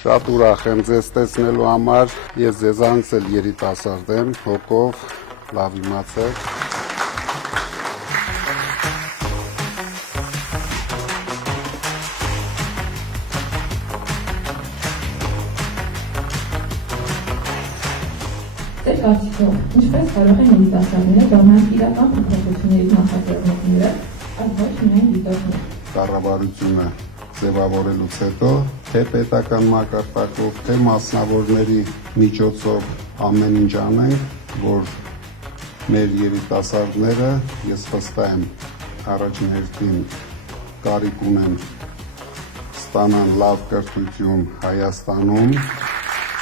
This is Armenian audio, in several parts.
Շատ ուրախ եմ ձեզ տեսնելու համար, ես ձեզանից էլ երիտասարդ եմ, հոգով, լավ իմացեք։ Ձեր կարծիքով, ինչպես կարող են երիտասարդները դառնալ իրական փոփոխությունների նախաձեռնողները, այլ ոչ միայն դիտորդներ։ Կառավարությունը ձևավորելուց հետո, թե պետական մակարդակով, թե մասնավորների միջոցով ամեն ինչ անենք, որ մեր երիտասարդները, ես վստահ եմ, առաջին հերթին կարիք ունեն ստանան լավ կրթություն Հայաստանում,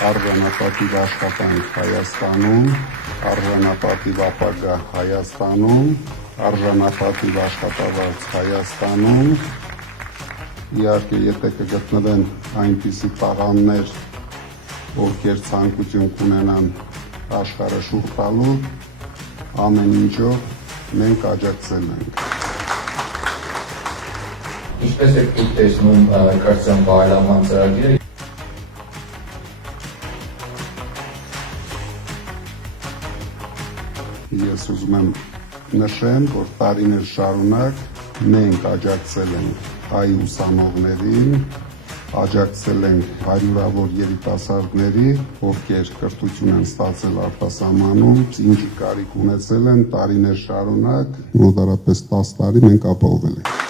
արժանապատիվ աշխատանք Հայաստանում, արժանապատիվ ապագա Հայաստանում, արժանապատիվ աշխատավարձ Հայաստանում, իհարկե եթե կգտնվեն այնպիսի տաղանդներ, ովքեր ցանկություն կունենան աշխարհը շուռ տալու, ամեն ինչով մենք աջակցել ենք։ Ինչպես եք դուք տեսնում կրթության բարելավման ծրագիրը։ Ես ուզում եմ նշեմ, որ տարիներ շարունակ մենք աջակցել ենք հայ ուսանողներին, աջակցել ենք հարյուրավոր երիտասարդների, ովքեր կրթություն են ստացել արտասահմանում, ինչի կարիք ունեցել են տարիներ շարունակ, մոտարապես 10 տարի մենք ապահովել ենք։